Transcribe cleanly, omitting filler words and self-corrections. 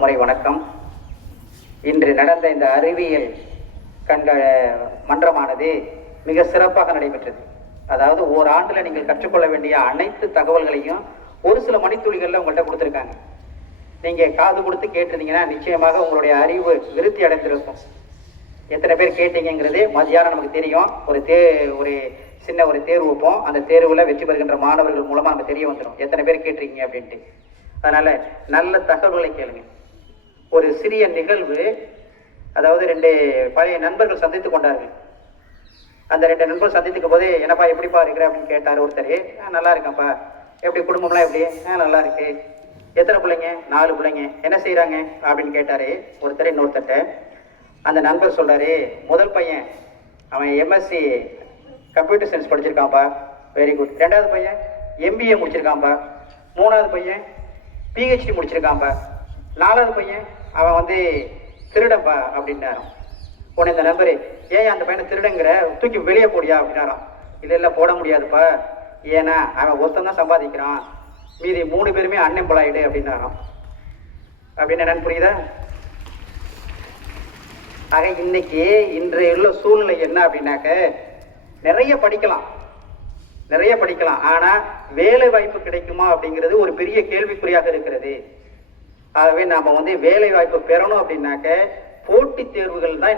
முறை வணக்கம். இன்று நடந்த இந்த அறிவியல் மன்றமானது மிக சிறப்பாக நடைபெற்றது. அதாவது ஓராண்டில் நீங்கள் கற்றுக்கொள்ள வேண்டிய அனைத்து தகவல்களையும் ஒரு சில மணித்துளிகளில் உங்கள்கிட்ட கொடுத்துருக்காங்க. நீங்கள் காது கொடுத்து கேட்டிருந்தீங்கன்னா நிச்சயமாக உங்களுடைய அறிவு விருத்தி அடைந்திருக்கும். எத்தனை பேர் கேட்டீங்கிறதே மதியானம் நமக்கு தெரியும். ஒரு சின்ன தேர்வு வைப்போம். அந்த தேர்வில் வெற்றி பெறுகின்ற மாணவர்கள் மூலமாக நம்ம தெரிய வந்துடும் எத்தனை பேர் கேட்டிருக்கீங்க அப்படின்ட்டு. அதனால் நல்ல தகவல்களை கேளுங்க. ஒரு சிறிய நிகழ்வு, அதாவது 2 பழைய நண்பர்கள் சந்தித்து கொண்டார்கள். அந்த 2 நண்பர்கள் சந்தித்துக்கும் போது என்னப்பா எப்படிப்பா இருக்கிற அப்படின்னு கேட்டார். ஒருத்தர் நல்லா இருக்கேன்ப்பா. எப்படி குடும்பம்லாம் எப்படி? நல்லா இருக்கு. எத்தனை பிள்ளைங்க? 4 பிள்ளைங்க. என்ன செய்கிறாங்க அப்படின்னு கேட்டார் ஒருத்தர் இன்னொருத்தட்ட. அந்த நண்பர் சொல்கிறாரு, முதல் பையன் அவன் எம்எஸ்சி கம்ப்யூட்டர் சயின்ஸ் படிச்சிருக்கான்ப்பா, வெரி குட். 2வது பையன் எம்பிஏ முடிச்சிருக்கான்ப்பா. 3வது பையன் பிஹெச்டி முடிச்சிருக்கான்ப்பா. 4வது பையன் அவன் திருடப்பா அப்படின்னாராம். உடனே இந்த நம்பரு, ஏன் அந்த பையனை திருடங்கிற, தூக்கி வெளியே போடியா அப்படின்னாராம். இல்லை போட முடியாதுப்பா, ஏன்னா அவன் ஒருத்தன் தான் சம்பாதிக்கிறான், மீதி 3 பேருமே அன்எம்ப்ளாய்டு அப்படின்னாராம். அப்படின்னு என்னன்னு புரியுதா? ஆக இன்னைக்கு இன்றைய உள்ள சூழ்நிலை என்ன அப்படின்னாக்க, நிறைய படிக்கலாம், ஆனா வேலை வாய்ப்பு கிடைக்குமா அப்படிங்கிறது ஒரு பெரிய கேள்விக்குறியாக இருக்கிறது. ஆகவே நாம வேலை வாய்ப்பு பெறணும் அப்படின்னாக்க போட்டித் தேர்வுகள் தான்